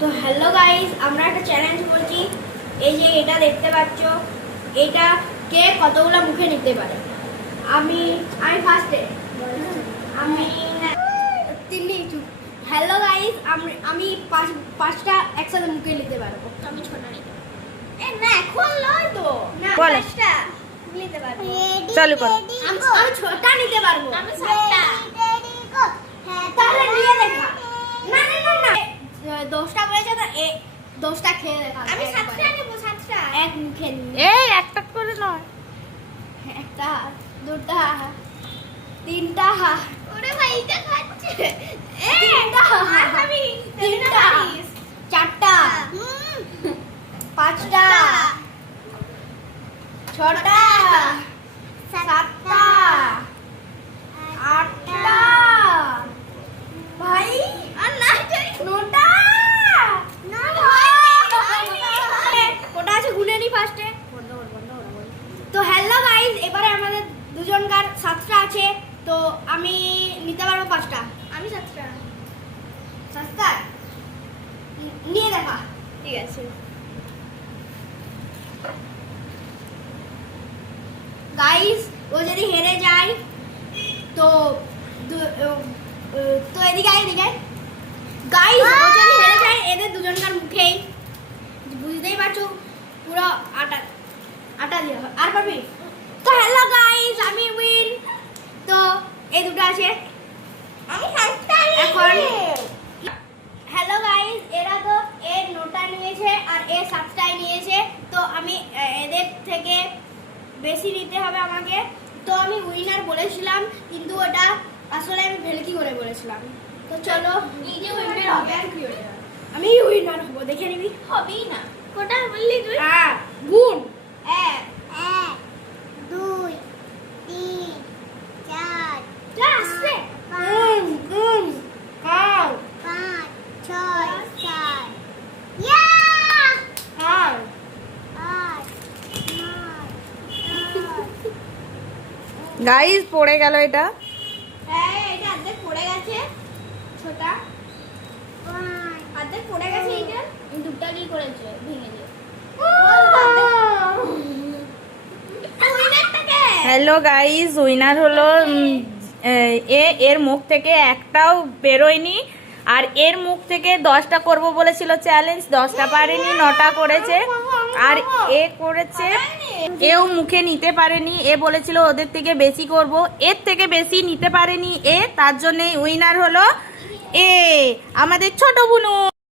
তো hello guys, আমরা একটা চ্যালেঞ্জ করছি। এই যে এটা দেখতে পাচ্ছ, এটা কে কতগুলো মুখে নিতে পারে। আমি ফার্স্টে, আমি হ্যালো গাইস, আমি পাঁচটা একসাথে মুখে নিতে পারবো। আমি ছোটা নিতে পারবো। না এখন নয় তো, না পাঁচটা নিতে পারবো। চালু করো। আমি ছোটা নিতে পারবো। আমি সাতটা। তাহলে নিয়ে দেখা। না না না না, 10টা করেছে তো 10টা খেয়ে দেখা। আমি 7টা নেব, 7টা এক মুখে নিয়ে। এই একটা করে নয়, একটা, দুটা, তিনটা। ওরে ভাই এটা খাচ্ছে। তিনটা আমি, তিনটা, চারটা, পাঁচটা, ছটা, সাতটা, আটটা, ভাই আর না, নটা। কোটা আছে গুনে নি ফার্স্টে। তো হ্যালো গাইস, এবারে আমাদের দুজনকার 7টা আছে। তো আমি নিতে পারবো 5টা। আমি 7টা। 7টা নিয়ে দেখা। ঠিক আছে গাইস, ও যদি হেরে যায় তো তো এদিকে গাইস, ও যদি হেরে যায় এদের দুজনকার মুখেই, বুঝতেই পারছো, পুরো আটা দিয়ে হবে। আর পারবি তো? হ্যালো গাইস, আমি উইন। তো এই দুটো আছে। আমি এখন হ্যালো গাইস, এরা তো এর নোটা নিয়েছে আর এ 7টাই নিয়েছে। তো আমি এদের থেকে বেশি নিতে হবে আমাকে। তো আমি উইনার বলেছিলাম, কিন্তু ওটা আসলে আমি ভেলকি করে বলেছিলাম। তো চলো, নিজে উইনার হবে আর কি হয়ে যাবে। আমি উইনার হব, দেখে নিবি। হবেই না। কোটা বললি তুই? হ্যাঁ, গুণ 1 2 3 4 আসছে 5 6 7 ইয়া 8 গাইস পড়ে গেল এটা। হ্যাঁ, এটা অর্ধেক পড়ে গেছে। ছোটা অর্ধেক পড়ে গেছে। এটা দুটা কি করেছে, ভেঙে দিয়ে। হ্যালো গাইস, উইনার হলো এর মুখ থেকে একটাও বেরোয়নি। আর এর মুখ থেকে 10টা করব বলেছিল চ্যালেঞ্জ, 10টা পারেনি, 9টা করেছে। আর এ করেছে, এও মুখে নিতে পারেনি। এ বলেছিল ওদের থেকে বেশি করব, এর থেকে বেশি নিতে পারেনি এ, তার জন্যই উইনার হলো এ, আমাদের ছোট বুনু।